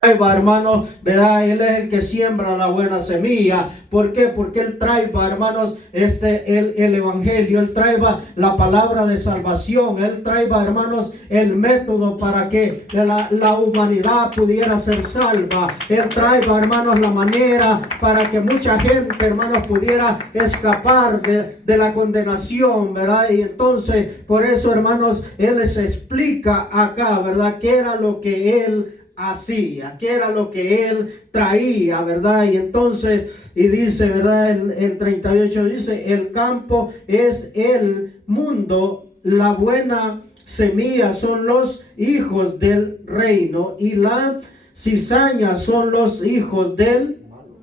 Hermanos, ¿verdad? Él es el que siembra la buena semilla. ¿Por qué? Porque Él trae, hermanos, el evangelio. Él trae la palabra de salvación. Él trae, hermanos, el método para que la humanidad pudiera ser salva. Él trae, hermanos, la manera para que mucha gente, hermanos, pudiera escapar de la condenación, ¿verdad? Y entonces, por eso, hermanos, Él les explica acá, ¿verdad? ¿Qué era lo que Él hacía? ¿Qué era lo que Él traía, verdad? Y entonces, y dice, verdad, el 38 dice: el campo es el mundo, la buena semilla son los hijos del reino, y la cizaña son los hijos del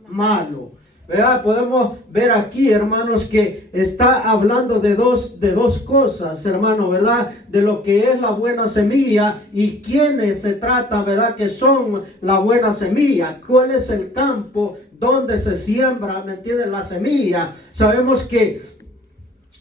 malo. ¿Verdad? Podemos ver aquí, hermanos, que está hablando de dos cosas, hermano, ¿verdad? De lo que es la buena semilla y quiénes se trata, ¿verdad? Que son la buena semilla. ¿Cuál es el campo donde se siembra, me entiendes, la semilla? Sabemos que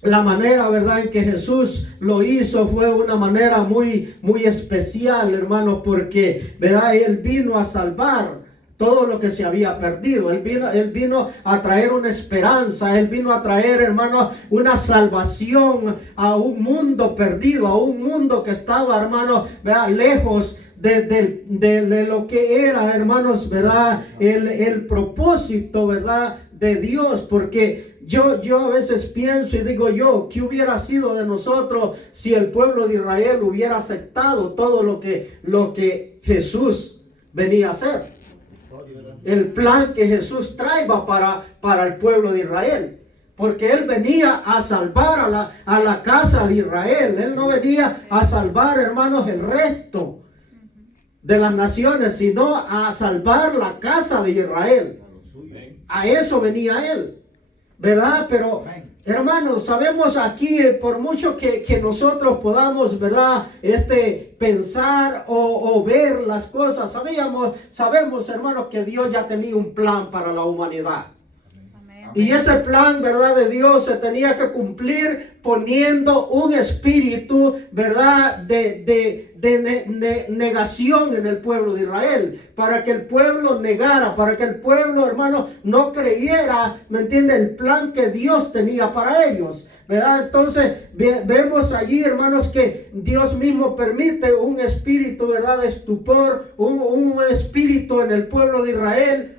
la manera, ¿verdad?, en que Jesús lo hizo fue una manera muy especial, hermanos, porque, ¿verdad?, Él vino a salvar todo lo que se había perdido. Él vino a traer una esperanza. Él vino a traer, hermanos, una salvación a un mundo perdido, a un mundo que estaba, hermanos, lejos de lo que era, hermanos, verdad, el propósito, verdad, de Dios. Porque yo a veces pienso y digo yo, ¿qué hubiera sido de nosotros si el pueblo de Israel hubiera aceptado todo lo que Jesús venía a hacer? El plan que Jesús traía para el pueblo de Israel. Porque Él venía a salvar a la casa de Israel. Él no venía a salvar, hermanos, el resto de las naciones, sino a salvar la casa de Israel. A eso venía Él, ¿verdad? Pero, hermanos, sabemos aquí, por mucho que nosotros podamos, ¿verdad?, pensar o ver las cosas, sabemos, hermanos, que Dios ya tenía un plan para la humanidad. Y ese plan, ¿verdad?, de Dios se tenía que cumplir poniendo un espíritu, ¿verdad?, de negación en el pueblo de Israel, para que el pueblo negara, para que el pueblo, hermano, no creyera, ¿me entiende?, el plan que Dios tenía para ellos, ¿verdad? Entonces vemos allí, hermanos, que Dios mismo permite un espíritu, ¿verdad?, de estupor, un espíritu en el pueblo de Israel,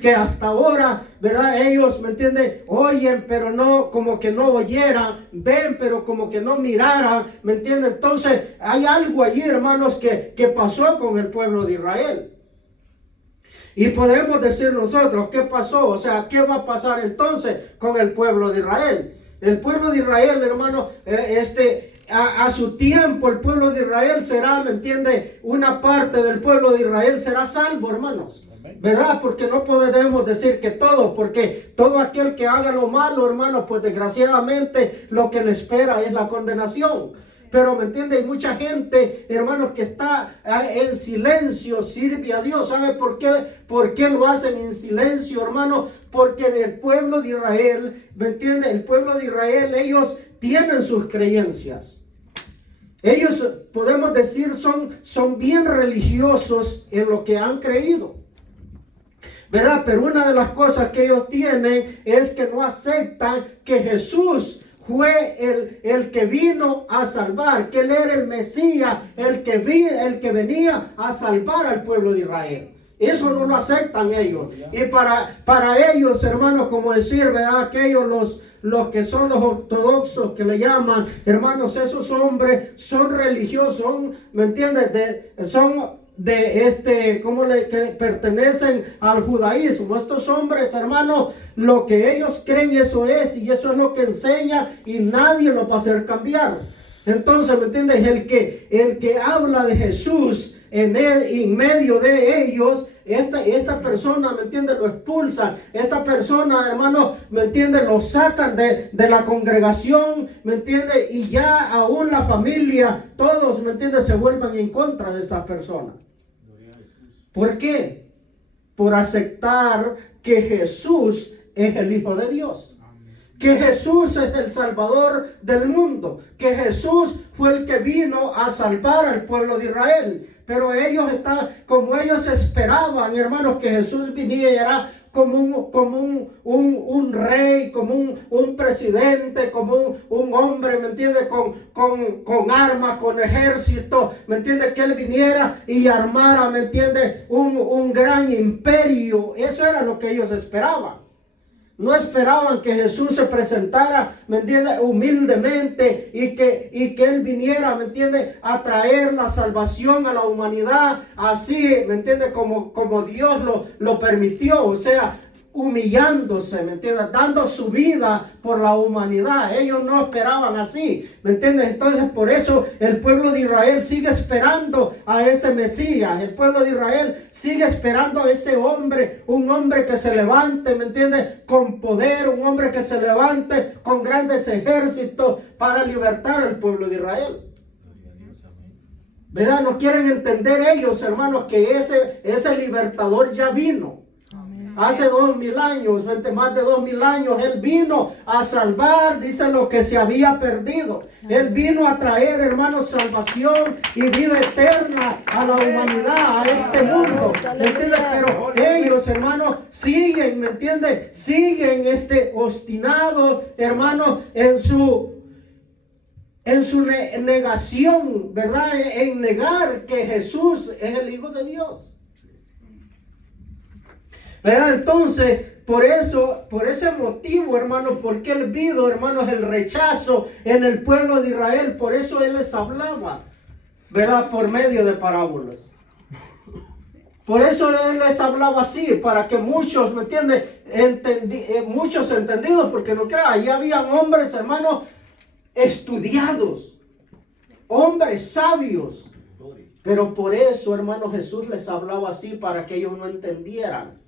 que hasta ahora, ¿verdad?, ellos, ¿me entienden?, oyen, pero no, como que no oyeran, ven, pero como que no miraran, ¿me entienden? Entonces, hay algo allí, hermanos, que pasó con el pueblo de Israel. Y podemos decir nosotros, ¿qué pasó? O sea, ¿qué va a pasar entonces con el pueblo de Israel? El pueblo de Israel, hermano, a su tiempo, el pueblo de Israel será, ¿me entiende?, una parte del pueblo de Israel será salvo, hermanos, ¿verdad? Porque no podemos decir que todo, porque todo aquel que haga lo malo, hermano, pues desgraciadamente lo que le espera es la condenación. Pero, ¿me entiende?, hay mucha gente, hermanos, que está en silencio, sirve a Dios. ¿Sabe por qué? ¿Por qué lo hacen en silencio, hermano? Porque el pueblo de Israel, ¿me entiende?, el pueblo de Israel, ellos tienen sus creencias. Ellos, podemos decir, son bien religiosos en lo que han creído, ¿verdad? Pero una de las cosas que ellos tienen es que no aceptan que Jesús fue el que vino a salvar, que Él era el Mesías, el que venía a salvar al pueblo de Israel. Eso no lo aceptan ellos. Y para ellos, hermanos, como decir, ¿verdad?, aquellos los que son los ortodoxos, que le llaman, hermanos, esos hombres son religiosos, son, ¿me entiendes?, que pertenecen al judaísmo. Estos hombres, hermanos, lo que ellos creen, eso es, y eso es lo que enseña, y nadie lo va a hacer cambiar. Entonces, ¿me entiendes? El que habla de Jesús en medio de ellos, esta persona, ¿me entiende?, lo expulsan. Esta persona, hermano, ¿me entiende?, lo sacan de la congregación, ¿me entiende?, y ya aún la familia, todos, ¿me entiende?, se vuelven en contra de esta persona. ¿Por qué? Por aceptar que Jesús es el Hijo de Dios, que Jesús es el Salvador del mundo, que Jesús fue el que vino a salvar al pueblo de Israel. pero ellos estaban, como ellos esperaban, hermanos, que Jesús viniera como un rey, como un presidente, como un hombre, ¿me entiende? Con armas, con ejército, ¿me entiende? Que él viniera y armara, ¿me entiende? Un gran imperio. Eso era lo que ellos esperaban. No esperaban que Jesús se presentara, ¿me entiende? Humildemente y que Él viniera, ¿me entiende? A traer la salvación a la humanidad, así, ¿me entiende? Como Dios lo permitió, o sea, humillándose, ¿me entiendes? Dando su vida por la humanidad. Ellos no esperaban así, ¿me entiendes? Entonces por eso el pueblo de Israel sigue esperando a ese Mesías. El pueblo de Israel sigue esperando a ese hombre, un hombre que se levante, ¿me entiendes? Con poder, un hombre que se levante con grandes ejércitos para libertar al pueblo de Israel. ¿Verdad? No quieren entender ellos, hermanos, que ese libertador ya vino. Hace 2000 años, más de 2000 años, Él vino a salvar, dice, lo que se había perdido. Él vino a traer, hermanos, salvación y vida eterna a la humanidad, a este mundo. ¿Me entiendes? Pero ellos, hermanos, siguen, ¿me entiendes? Siguen obstinados, hermanos, en su negación, ¿verdad? En negar que Jesús es el Hijo de Dios. ¿Verdad? Entonces, por ese motivo, hermanos, porque Él vio, hermanos, el rechazo en el pueblo de Israel, por eso Él les hablaba, ¿verdad? Por medio de parábolas. Por eso Él les hablaba así, para que muchos, ¿me entiendes? Muchos entendidos, porque no crean, allí habían hombres, hermanos, estudiados, hombres sabios. Pero por eso, hermanos, Jesús les hablaba así, para que ellos no entendieran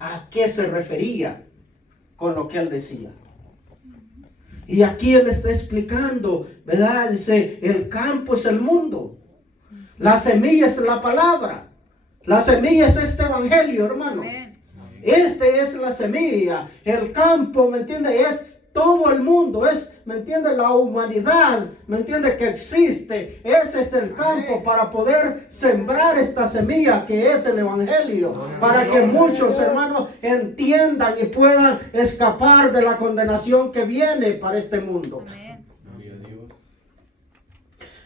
a qué se refería con lo que Él decía. Y aquí Él está explicando, ¿verdad? Dice, el campo es el mundo, la semilla es la palabra, la semilla es este evangelio, hermanos. Este es la semilla, el campo, ¿me entiende? Es todo el mundo, es, ¿me entiende? La humanidad, ¿me entiende? Que existe. Ese es el campo para poder sembrar esta semilla que es el evangelio. Para que muchos, hermanos, entiendan y puedan escapar de la condenación que viene para este mundo.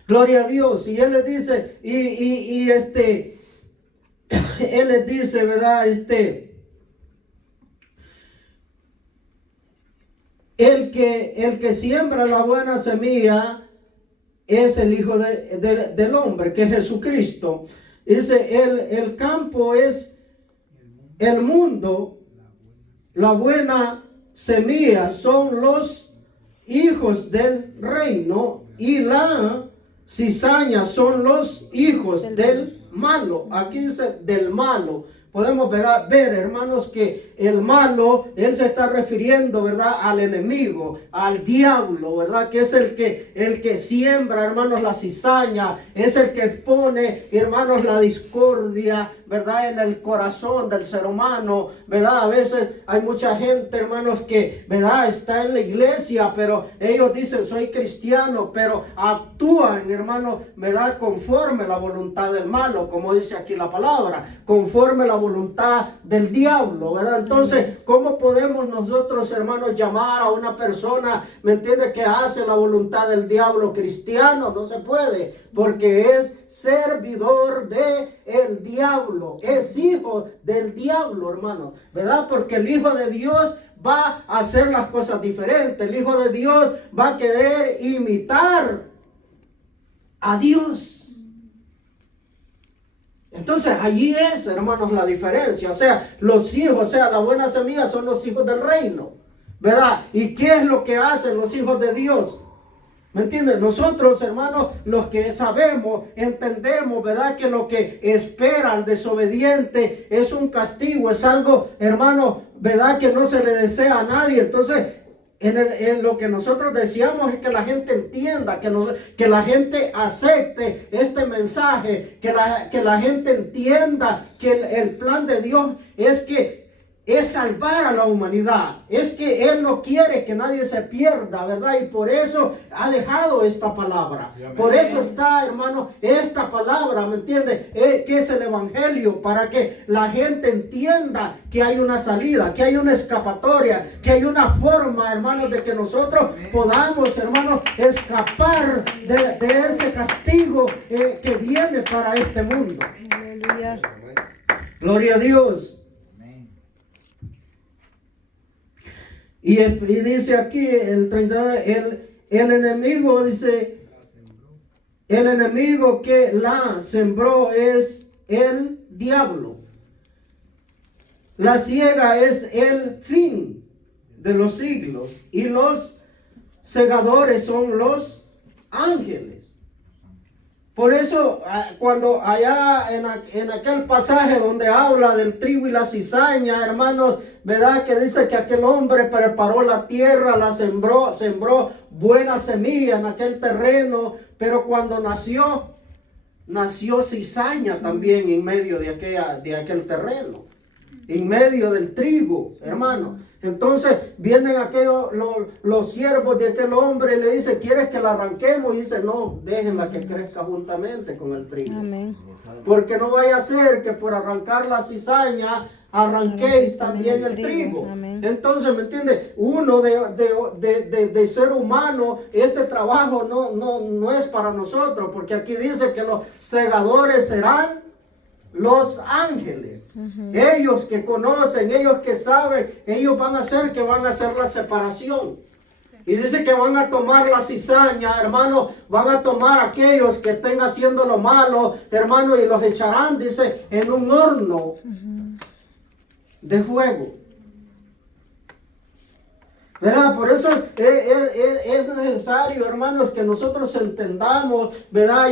Gloria a Dios. Y Él les dice, Él les dice, ¿verdad? El que siembra la buena semilla es el Hijo del Hombre, que es Jesucristo. Dice, el campo es el mundo, la buena semilla son los hijos del reino y la cizaña son los hijos del malo. Aquí dice del malo. Podemos ver, hermanos, que el malo, Él se está refiriendo, ¿verdad? Al enemigo, al diablo, ¿verdad? Que es el que siembra, hermanos, la cizaña, es el que pone, hermanos, la discordia, ¿verdad? En el corazón del ser humano, ¿verdad? A veces hay mucha gente, hermanos, que, ¿verdad? Está en la iglesia, pero ellos dicen, soy cristiano, pero actúan, hermanos, ¿verdad? Conforme la voluntad del malo, como dice aquí la palabra, conforme la voluntad del diablo, ¿verdad? Entonces, ¿cómo podemos nosotros, hermanos, llamar a una persona, ¿me entiende?, que hace la voluntad del diablo cristiano? No se puede, porque es servidor del diablo, es hijo del diablo, hermanos, ¿verdad? Porque el Hijo de Dios va a hacer las cosas diferentes. El Hijo de Dios va a querer imitar a Dios. Entonces allí es, hermanos, la diferencia. O sea, los hijos, o sea, la buena semilla son los hijos del reino, ¿verdad? ¿Y qué es lo que hacen los hijos de Dios? ¿Me entienden? Nosotros, hermanos, los que sabemos, entendemos, ¿verdad? Que lo que espera al desobediente es un castigo, es algo, hermano, ¿verdad? Que no se le desea a nadie. Entonces, en lo que nosotros deseamos es que la gente entienda, que la gente acepte este mensaje, que la gente entienda que el plan de Dios es que es salvar a la humanidad. Es que Él no quiere que nadie se pierda, ¿verdad? Y por eso ha dejado esta palabra. Por eso está, hermano, esta palabra, ¿me entiende? Que es el Evangelio, para que la gente entienda que hay una salida, que hay una escapatoria, que hay una forma, hermanos, de que nosotros podamos, hermanos, escapar de ese castigo que viene para este mundo. Aleluya. Gloria a Dios. Y dice aquí el 39, el enemigo dice, el enemigo que la sembró es el diablo. La ciega es el fin de los siglos y los segadores son los ángeles. Por eso, cuando allá en aquel pasaje donde habla del trigo y la cizaña, hermanos, ¿verdad? Que dice que aquel hombre preparó la tierra, la sembró buena semilla en aquel terreno, pero cuando nació cizaña también en medio de aquel terreno, en medio del trigo, hermano. Entonces vienen los siervos de aquel hombre y le dicen, ¿quieres que la arranquemos? Y dice, no, déjenla que crezca juntamente con el trigo. Amén. Porque no vaya a ser que por arrancar la cizaña arranquéis también el trigo. Amén. Entonces, ¿me entiende? Uno de ser humano, este trabajo no es para nosotros, porque aquí dice que los segadores serán los ángeles. Ellos que conocen, ellos que saben, ellos van a hacer la separación. Y dice que van a tomar la cizaña, hermano, van a tomar aquellos que estén haciendo lo malo, hermano, y los echarán, dice, en un horno de fuego. ¿Verdad? Por eso es necesario, hermanos, que nosotros entendamos, ¿verdad?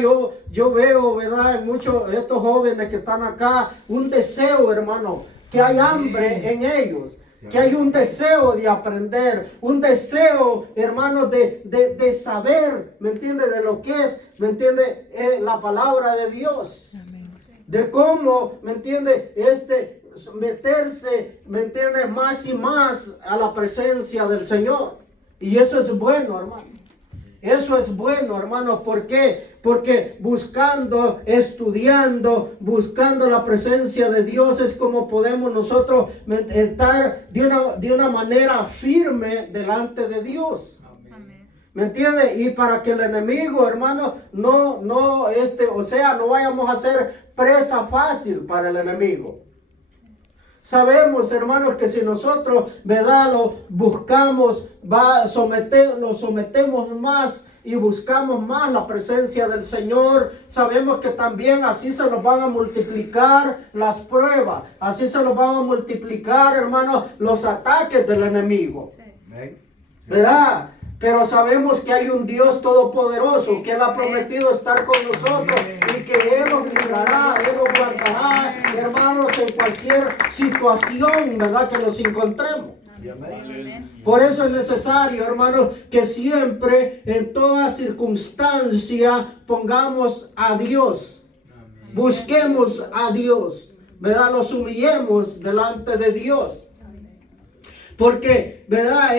Yo veo, ¿verdad? En muchos de estos jóvenes que están acá, un deseo, hermano, que hay hambre en ellos, que hay un deseo de aprender, un deseo, hermano, de saber, ¿me entiende? De lo que es, ¿me entiende? La palabra de Dios. Amén. De cómo, ¿me entiende? Meterse, ¿me entiende? Más y más a la presencia del Señor. Y eso es bueno, hermano. Eso es bueno, hermano. ¿Por qué? Porque buscando, estudiando, buscando la presencia de Dios es como podemos nosotros estar de una manera firme delante de Dios. ¿Me entiende? Y para que el enemigo, hermano, no vayamos a ser presa fácil para el enemigo. Sabemos, hermanos, que si nosotros, ¿verdad?, lo buscamos, lo sometemos más y buscamos más la presencia del Señor, sabemos que también así se nos van a multiplicar las pruebas, así se nos van a multiplicar, hermanos, los ataques del enemigo. ¿Verdad? Pero sabemos que hay un Dios todopoderoso, que Él ha prometido estar con nosotros y que Él nos librará, Él nos guardará, hermanos, en cualquier situación, ¿verdad?, que nos encontremos. Por eso es necesario, hermanos, que siempre, en toda circunstancia, pongamos a Dios. Busquemos a Dios, ¿verdad? Nos humillemos delante de Dios. Porque, ¿verdad?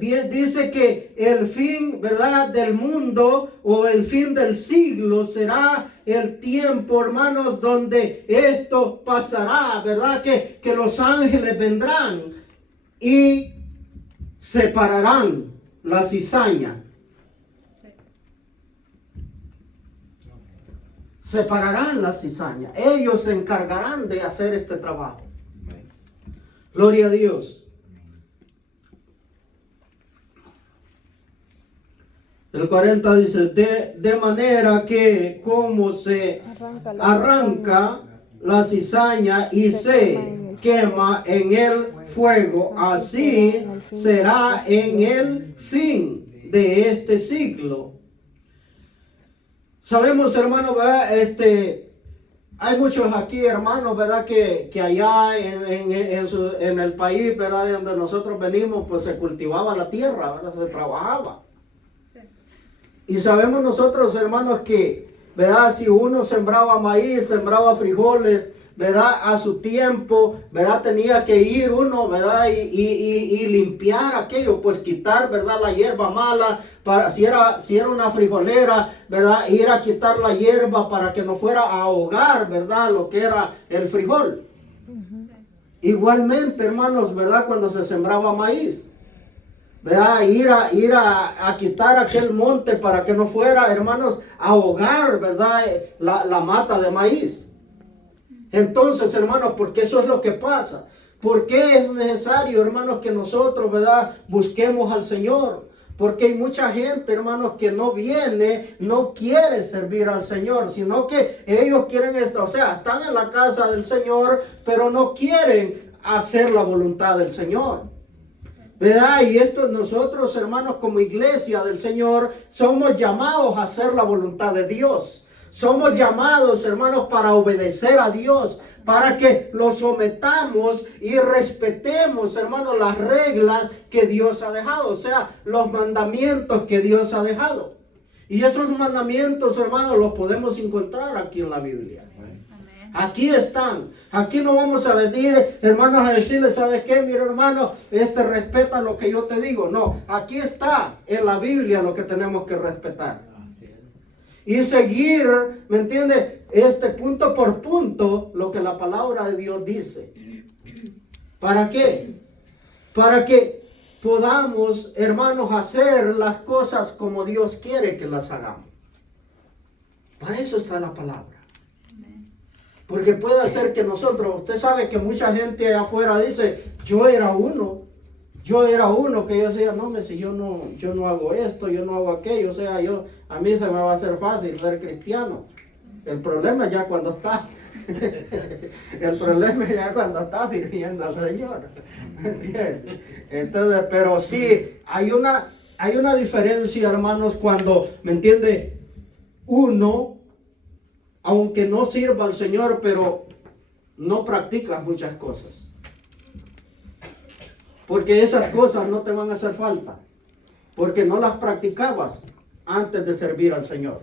Bien dice que el fin, ¿verdad?, del mundo o el fin del siglo será el tiempo, hermanos, donde esto pasará, ¿verdad? Que los ángeles vendrán y separarán la cizaña. Separarán la cizaña. Ellos se encargarán de hacer este trabajo. Gloria a Dios. El 40 dice, de manera que como se arranca la cizaña y se quema en el fuego, así será en el fin de este siglo. Sabemos, hermano, ¿verdad? Hay muchos aquí, hermanos, ¿verdad? Que allá en el país, ¿verdad?, de donde nosotros venimos, pues se cultivaba la tierra, ¿verdad? Se trabajaba. Y sabemos nosotros, hermanos, que, ¿verdad?, si uno sembraba maíz, sembraba frijoles, ¿verdad? A su tiempo, ¿verdad? Tenía que ir uno, ¿verdad? Y limpiar aquello, pues quitar, ¿verdad? La hierba mala, para, si era una frijolera, ¿verdad? Ir a quitar la hierba para que no fuera a ahogar, ¿verdad? Lo que era el frijol. Igualmente, hermanos, ¿verdad? Cuando se sembraba maíz, ¿verdad? Ir a quitar aquel monte para que no fuera, hermanos, a ahogar, ¿verdad? La mata de maíz. Entonces, hermanos, porque eso es lo que pasa. ¿Por qué es necesario, hermanos, que nosotros, ¿verdad? Busquemos al Señor? Porque hay mucha gente, hermanos, que no viene, no quiere servir al Señor, sino que ellos quieren esto, o sea, están en la casa del Señor, pero no quieren hacer la voluntad del Señor. ¿Verdad? Y esto nosotros, hermanos, como iglesia del Señor, somos llamados a hacer la voluntad de Dios. Somos llamados, hermanos, para obedecer a Dios, para que lo sometamos y respetemos, hermanos, las reglas que Dios ha dejado, o sea, los mandamientos que Dios ha dejado. Y esos mandamientos, hermanos, los podemos encontrar aquí en la Biblia. Aquí están. Aquí no vamos a venir, hermanos, a decirles, ¿sabes qué? Mira, hermano, respeta lo que yo te digo. No, aquí está en la Biblia lo que tenemos que respetar. Y seguir, ¿me entiende? Punto por punto, lo que la palabra de Dios dice. ¿Para qué? Para que podamos, hermanos, hacer las cosas como Dios quiere que las hagamos. Para eso está la palabra. Porque puede ser que nosotros, usted sabe que mucha gente allá afuera dice, yo era uno que yo decía, no, si yo no hago esto, yo no hago aquello, o sea, a mí se me va a hacer fácil ser cristiano. El problema es ya cuando está, el problema es ya cuando está sirviendo al Señor. ¿Entiendes? Entonces, pero sí, hay una diferencia, hermanos, cuando, ¿me entiende? Uno, aunque no sirva al Señor, pero no practica muchas cosas. Porque esas cosas no te van a hacer falta. Porque no las practicabas antes de servir al Señor.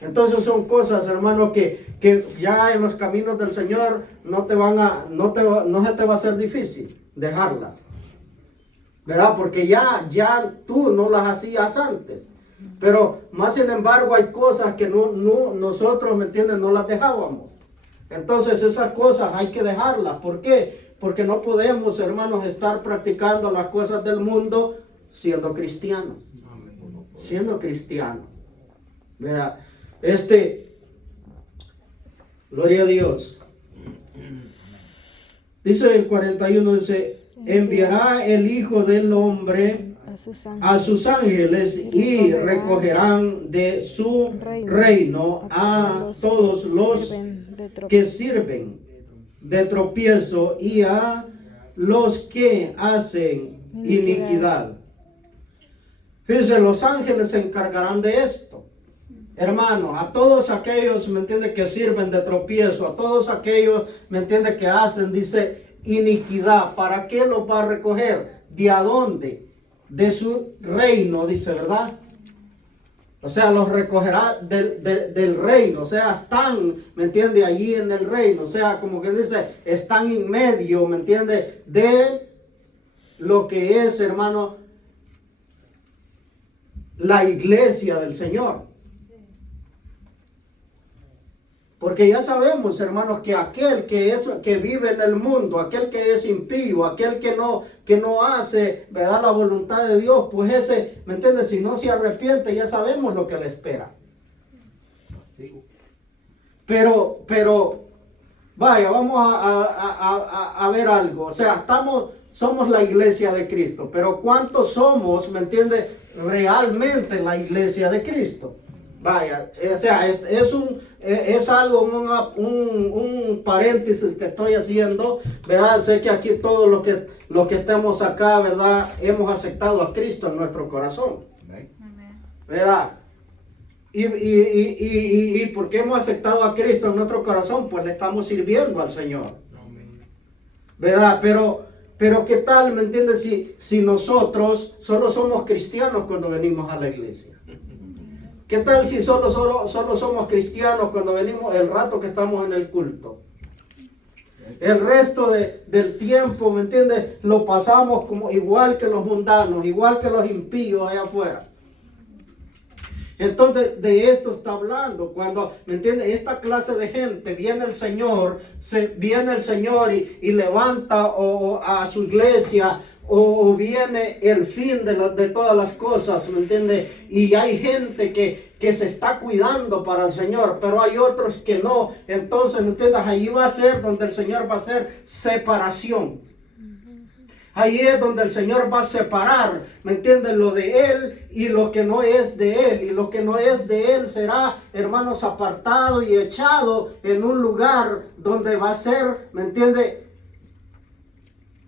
Entonces son cosas, hermanos, que ya en los caminos del Señor no se te va a hacer difícil dejarlas. ¿Verdad? Porque ya tú no las hacías antes. Pero más sin embargo hay cosas que nosotros, ¿me entienden? No las dejábamos. Entonces esas cosas hay que dejarlas. ¿Por qué? Porque no podemos, hermanos, estar practicando las cosas del mundo siendo cristianos. Siendo cristianos. ¿Verdad? Gloria a Dios. Dice el 41, dice, enviará el Hijo del Hombre a sus ángeles y recogerán de su reino a todos los que sirven de tropiezo y a los que hacen iniquidad. Fíjense, los ángeles se encargarán de esto. Hermano, a todos aquellos, ¿me entiende?, que sirven de tropiezo, a todos aquellos, ¿me entiende?, que hacen, dice, iniquidad. ¿Para qué los va a recoger? ¿De a dónde? De su reino, dice, ¿verdad? O sea, los recogerá del reino. O sea, están, ¿me entiende?, allí en el reino. O sea, como que dice, están en medio, ¿me entiende?, de lo que es, hermano, la iglesia del Señor. Porque ya sabemos, hermanos, que aquel que vive en el mundo, aquel que es impío, aquel que no hace, ¿verdad?, la voluntad de Dios, pues ese, ¿me entiendes? Si no se arrepiente, ya sabemos lo que le espera. Pero, vaya, vamos a ver algo. O sea, somos la iglesia de Cristo, pero ¿cuántos somos, ¿me entiendes?, realmente la iglesia de Cristo? Vaya, o sea, es algo, un paréntesis que estoy haciendo, ¿verdad? Sé que aquí todos los que estemos acá, ¿verdad?, hemos aceptado a Cristo en nuestro corazón, ¿verdad? Y porque hemos aceptado a Cristo en nuestro corazón, pues le estamos sirviendo al Señor, ¿verdad? Pero ¿qué tal, me entiendes, si nosotros solo somos cristianos cuando venimos a la iglesia? ¿Qué tal si solo somos cristianos cuando venimos el rato que estamos en el culto? El resto del tiempo, ¿me entiendes? Lo pasamos como igual que los mundanos, igual que los impíos allá afuera. Entonces, de esto está hablando. Cuando, ¿me entiendes? Esta clase de gente, viene el Señor, y levanta a su iglesia, o viene el fin de todas las cosas, ¿me entiendes? Y hay gente que se está cuidando para el Señor, pero hay otros que no. Entonces, ¿me entiendes? Ahí va a ser donde el Señor va a hacer separación. Ahí es donde el Señor va a separar, ¿me entienden? Lo de Él y lo que no es de Él. Y lo que no es de Él será, hermanos, apartado y echado en un lugar donde va a ser, ¿me entiende?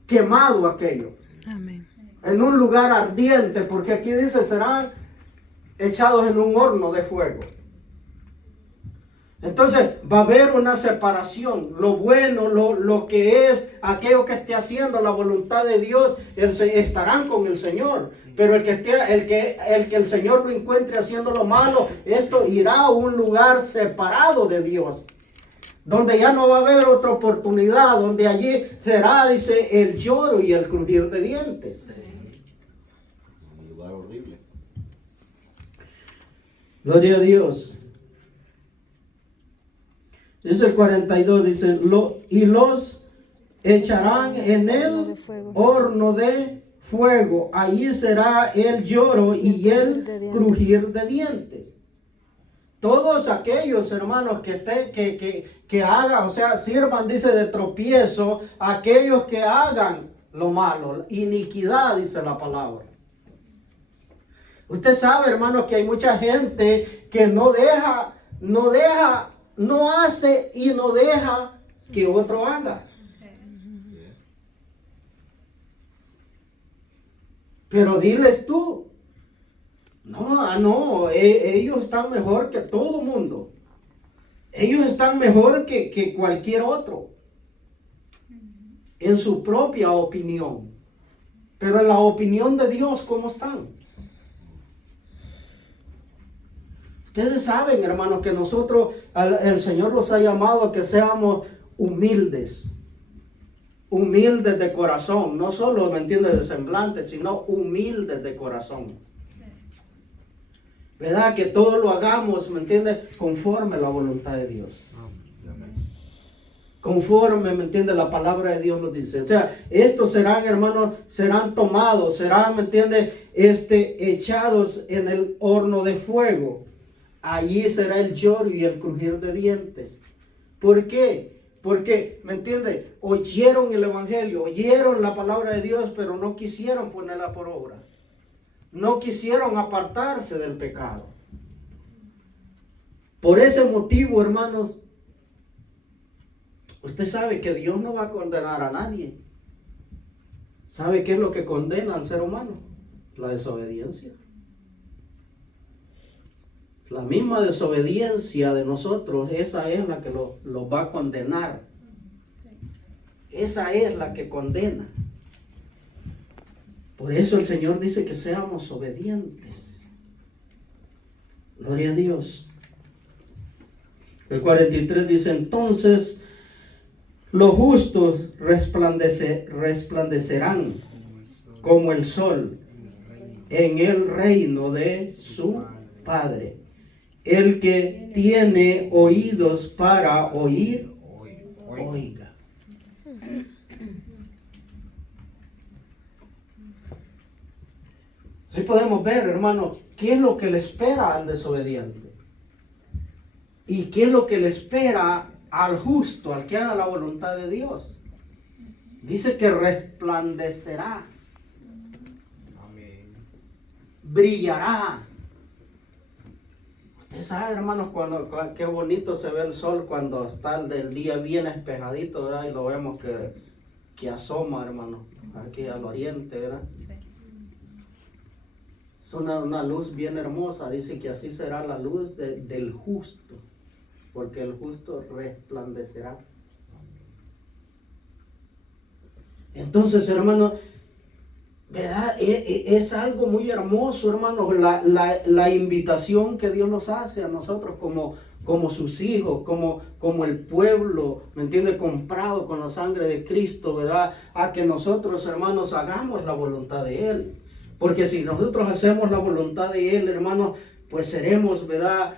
Quemado aquello. Amén. En un lugar ardiente, porque aquí dice, serán echados en un horno de fuego. Entonces va a haber una separación. Lo bueno, lo que es aquello que esté haciendo la voluntad de Dios, estarán con el Señor. Pero el que el Señor lo encuentre haciendo lo malo, esto irá a un lugar separado de Dios, donde ya no va a haber otra oportunidad, donde allí será, dice, el lloro y el crujir de dientes. Un lugar horrible. Gloria a Dios. Dice el 42, dice, y los echarán en el horno de fuego. Allí será el lloro y el crujir de dientes. Todos aquellos hermanos que hagan, o sea, sirvan, dice, de tropiezo, aquellos que hagan lo malo, iniquidad, dice la palabra. Usted sabe, hermanos, que hay mucha gente que no hace y no deja que otro haga. Pero diles tú, no, ellos están mejor que todo mundo. Ellos están mejor que cualquier otro, en su propia opinión. Pero en la opinión de Dios, ¿cómo están? Ustedes saben, hermanos, que nosotros, el Señor los ha llamado a que seamos humildes. Humildes de corazón. No solo, ¿me entiendes?, de semblante, sino humildes de corazón. ¿Verdad? Que todo lo hagamos, ¿me entiendes?, conforme a la voluntad de Dios. Conforme, ¿me entiende? La palabra de Dios nos dice. O sea, estos serán, hermanos, serán tomados, serán, ¿me entiende?, echados en el horno de fuego. Allí será el lloro y el crujir de dientes. ¿Por qué? Porque, ¿me entiende?, oyeron el evangelio, oyeron la palabra de Dios, pero no quisieron ponerla por obra. No quisieron apartarse del pecado. Por ese motivo, hermanos, usted sabe que Dios no va a condenar a nadie. ¿Sabe qué es lo que condena al ser humano? La desobediencia. La misma desobediencia de nosotros, esa es la que los va a condenar. Esa es la que condena. Por eso el Señor dice que seamos obedientes. Gloria a Dios. El 43 dice, entonces los justos resplandecerán como el sol en el reino de su Padre. El que tiene oídos para oír, oiga. Así podemos ver, hermanos, qué es lo que le espera al desobediente. Y qué es lo que le espera al justo, al que haga la voluntad de Dios. Dice que resplandecerá. Amén. Brillará. Usted sabe, hermanos, qué bonito se ve el sol cuando está el día bien espejadito, ¿verdad? Y lo vemos que asoma, hermano, aquí al oriente, ¿verdad? Sí. Es una luz bien hermosa. Dice que así será la luz del justo, porque el justo resplandecerá. Entonces, hermano, ¿verdad? Es algo muy hermoso, hermano, la invitación que Dios nos hace a nosotros como como sus hijos, como el pueblo, ¿me entiende? Comprado con la sangre de Cristo, ¿verdad? A que nosotros, hermanos, hagamos la voluntad de Él. Porque si nosotros hacemos la voluntad de Él, hermanos, pues seremos, ¿verdad?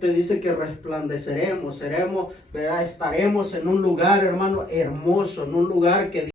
Dice que resplandeceremos, seremos, ¿verdad? Estaremos en un lugar, hermano, hermoso, en un lugar que